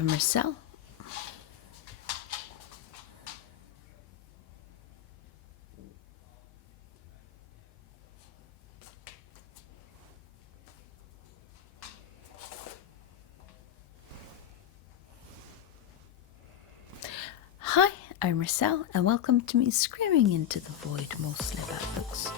I'm Marcel. Hi, I'm Marcel, and welcome to me screaming into the void mostly about books.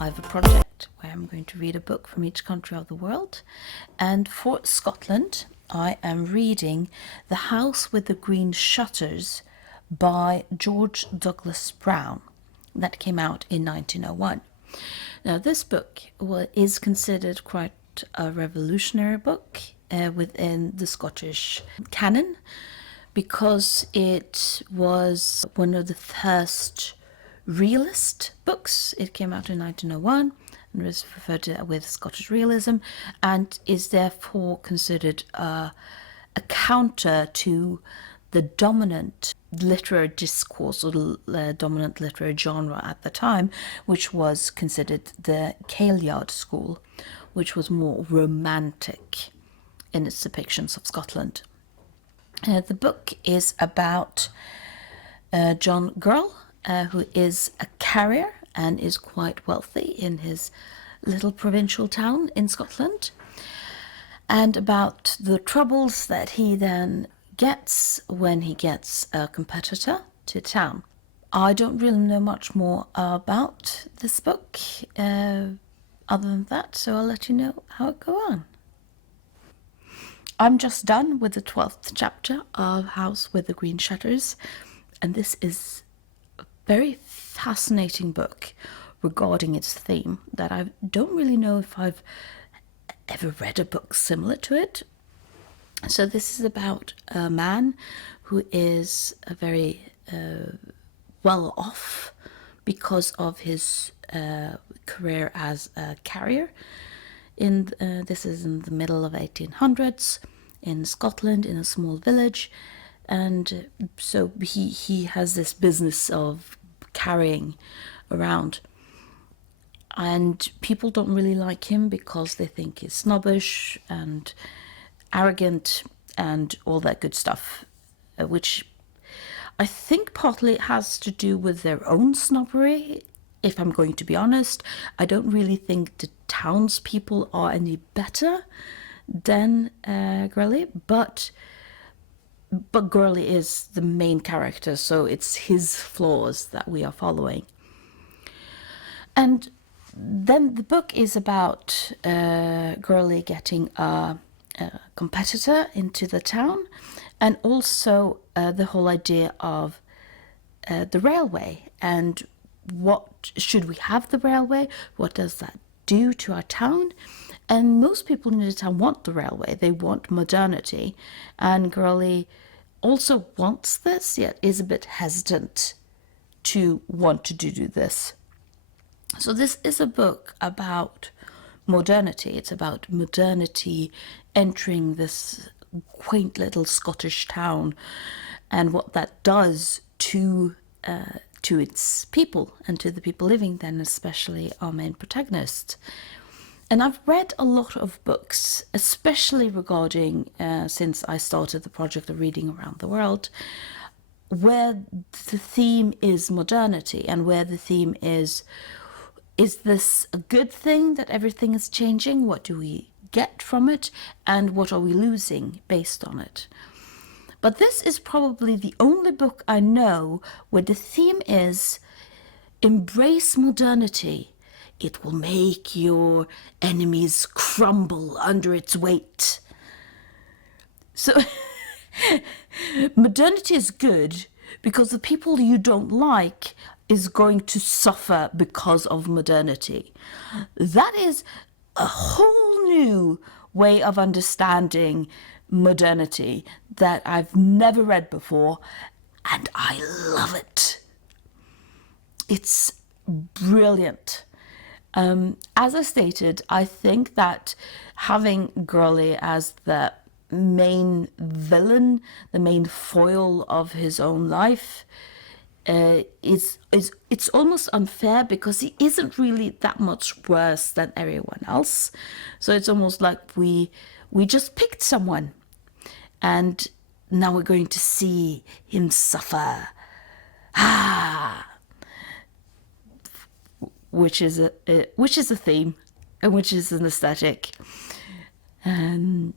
I have a project where I'm going to read a book from each country of the world, and for Scotland I am reading The House with the Green Shutters by George Douglas Brown. That came out in 1901. Now this book is considered quite a revolutionary book within the Scottish canon, because it was one of the first realist books. It came out in 1901 and was referred to with Scottish realism, and is therefore considered a counter to the dominant literary discourse or the dominant literary genre at the time, which was considered the Kailyard school, which was more romantic in its depictions of Scotland. The book is about John Girl, who is a carrier and is quite wealthy in his little provincial town in Scotland, and about the troubles that he then gets when he gets a competitor to town. I don't really know much more about this book other than that, so I'll let you know how it goes on. I'm just done with the 12th chapter of House with the Green Shutters, and this is a very fascinating book regarding its theme that I don't really know if I've ever read a book similar to it. So this is about a man who is a very well off because of his career as a carrier. This is in the middle of 1800s in Scotland, in a small village, and so he has this business of carrying around, and people don't really like him because they think he's snobbish and arrogant and all that good stuff, which I think partly has to do with their own snobbery. If I'm going to be honest, I don't really think the townspeople are any better than Gurley, but Gurley is the main character, so it's his flaws that we are following. And then the book is about Gurley getting a competitor into the town, and also the whole idea of the railway, and what should we have the railway, what does that do to our town. And most people in the town want the railway, they want modernity, and Gurley also wants this, yet is a bit hesitant to want to do this. So this is a book about modernity. It's about modernity entering this quaint little Scottish town and what that does to its people and to the people living then, especially our main protagonist. And I've read a lot of books, especially regarding, since I started the project of reading around the world, where the theme is modernity and where the theme is this a good thing that everything is changing? What do we get from it? And what are we losing based on it? But this is probably the only book I know where the theme is embrace modernity. It will make your enemies crumble under its weight. So modernity is good because the people you don't like is going to suffer because of modernity. That is a whole new way of understanding modernity that I've never read before, and I love it. It's brilliant. As I stated, I think that having Gurley as the main villain, the main foil of his own life, it's almost unfair because he isn't really that much worse than everyone else. So it's almost like we just picked someone, and now we're going to see him suffer. Which is a theme, and which is an aesthetic. And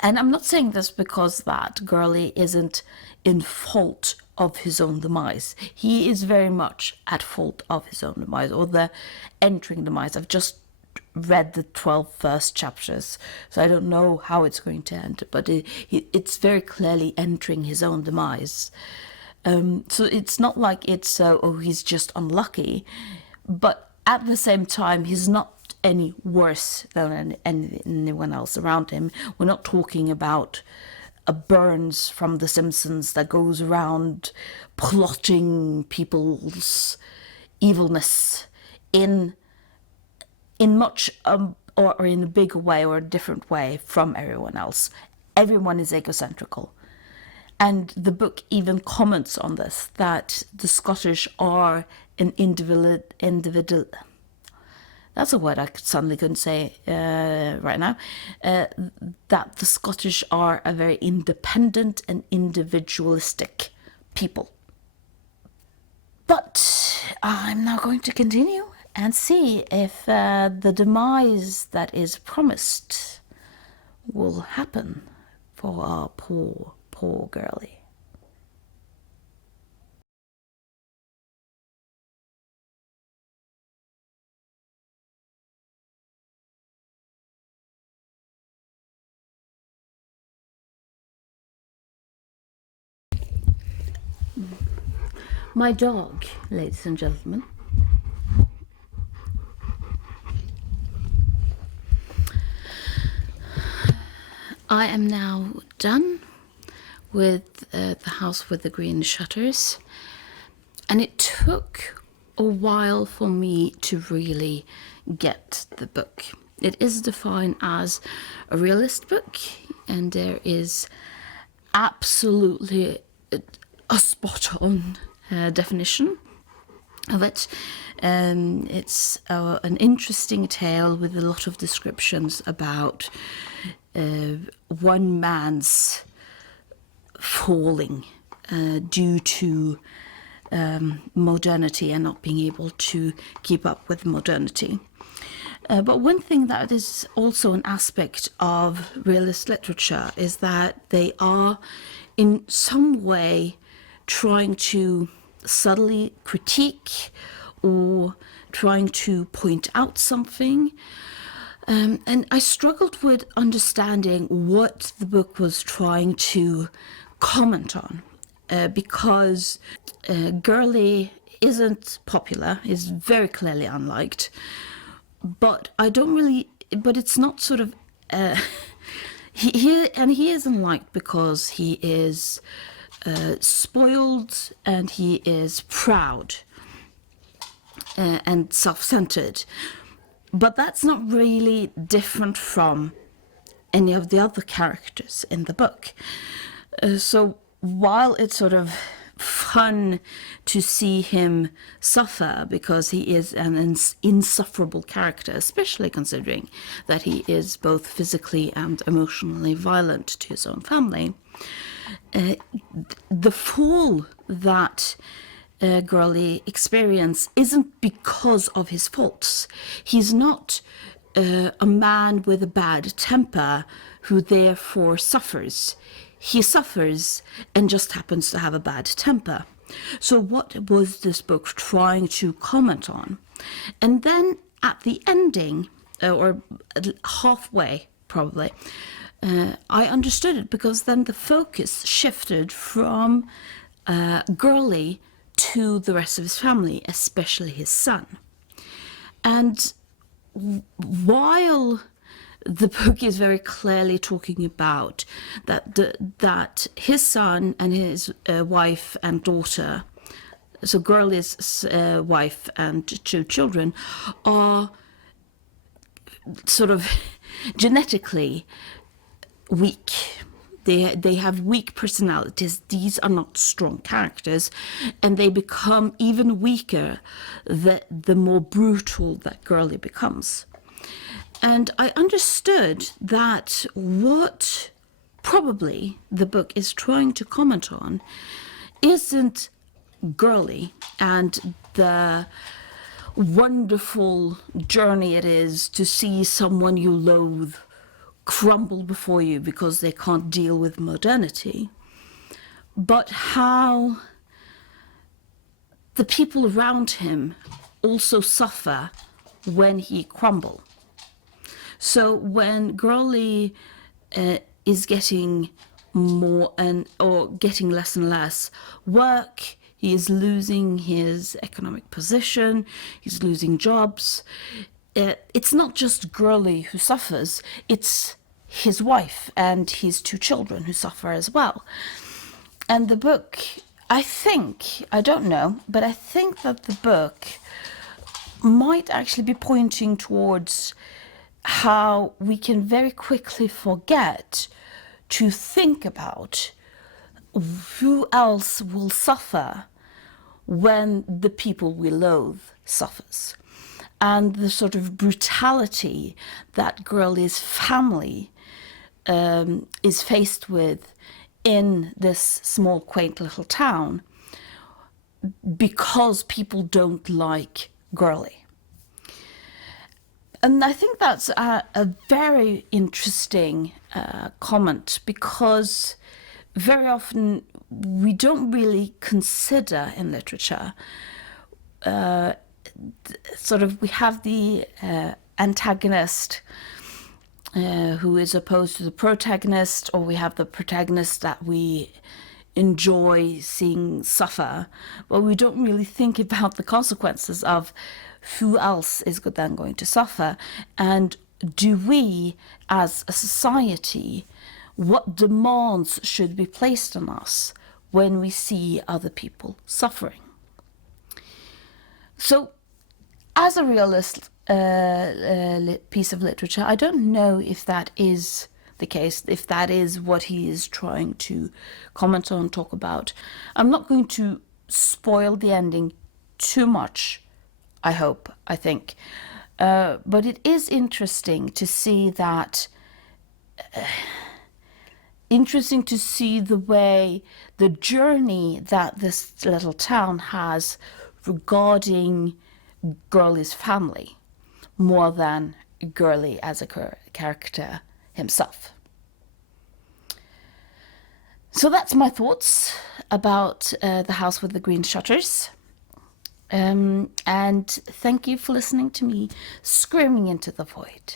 I'm not saying this because that Gurley isn't in fault of his own demise. He is very much at fault of his own demise, or the entering demise. I've just read the 12 first chapters, so I don't know how it's going to end, but it's very clearly entering his own demise. So it's not like it's, he's just unlucky, but at the same time, he's not any worse than anyone else around him. We're not talking about a Burns from The Simpsons that goes around plotting people's evilness in much or in a bigger way or a different way from everyone else. Everyone is egocentrical. And the book even comments on this, that the Scottish are an individual. That's a word I suddenly couldn't say right now. That the Scottish are a very independent and individualistic people. But I'm now going to continue and see if the demise that is promised will happen for our poor Gurley. My dog, ladies and gentlemen. I am now done with The House with the Green Shutters, and it took a while for me to really get the book. It is defined as a realist book, and there is absolutely a spot-on definition of it. It's an interesting tale with a lot of descriptions about one man's falling due to modernity and not being able to keep up with modernity. But one thing that is also an aspect of realist literature is that they are in some way trying to subtly critique or trying to point out something. And I struggled with understanding what the book was trying to comment on, because Gurley isn't popular, is very clearly unliked, but it's not sort of, he isn't liked because he is spoiled and he is proud and self-centered. But that's not really different from any of the other characters in the book. So while it's sort of fun to see him suffer because he is an insufferable character, especially considering that he is both physically and emotionally violent to his own family, the fall that Gurley experience isn't because of his faults. He's not a man with a bad temper who therefore suffers. He suffers and just happens to have a bad temper. So what was this book trying to comment on? And then at the ending, or halfway probably, I understood it, because then the focus shifted from Gurley to the rest of his family, especially his son. And while the book is very clearly talking about that his son and his wife and daughter, so Gurley's wife and two children, are sort of genetically weak. They have weak personalities. These are not strong characters, and they become even weaker the more brutal that Gurley becomes. And I understood that what probably the book is trying to comment on isn't Gurley and the wonderful journey it is to see someone you loathe crumble before you because they can't deal with modernity, but how the people around him also suffer when he crumbles. So when Gurley is getting more or getting less and less work, he is losing his economic position, he's losing jobs. It's not just Gurley who suffers, it's his wife and his 2 children who suffer as well. And the book, I don't know, but I think that the book might actually be pointing towards how we can very quickly forget to think about who else will suffer when the people we loathe suffers, and the sort of brutality that Gurley's family is faced with in this small, quaint little town because people don't like Gurley. And I think that's a very interesting comment, because very often we don't really consider in literature we have the antagonist who is opposed to the protagonist, or we have the protagonist that we enjoy seeing suffer, but we don't really think about the consequences of who else is then going to suffer. And do we, as a society, what demands should be placed on us when we see other people suffering? So, as a realist piece of literature, I don't know if that is the case, if that is what he is trying to comment on, talk about. I'm not going to spoil the ending too much, I think. But it is interesting to see that, the way, the journey that this little town has regarding Gurley's family, more than Gurley as a character himself. So that's my thoughts about The House with the Green Shutters. And thank you for listening to me screaming into the void.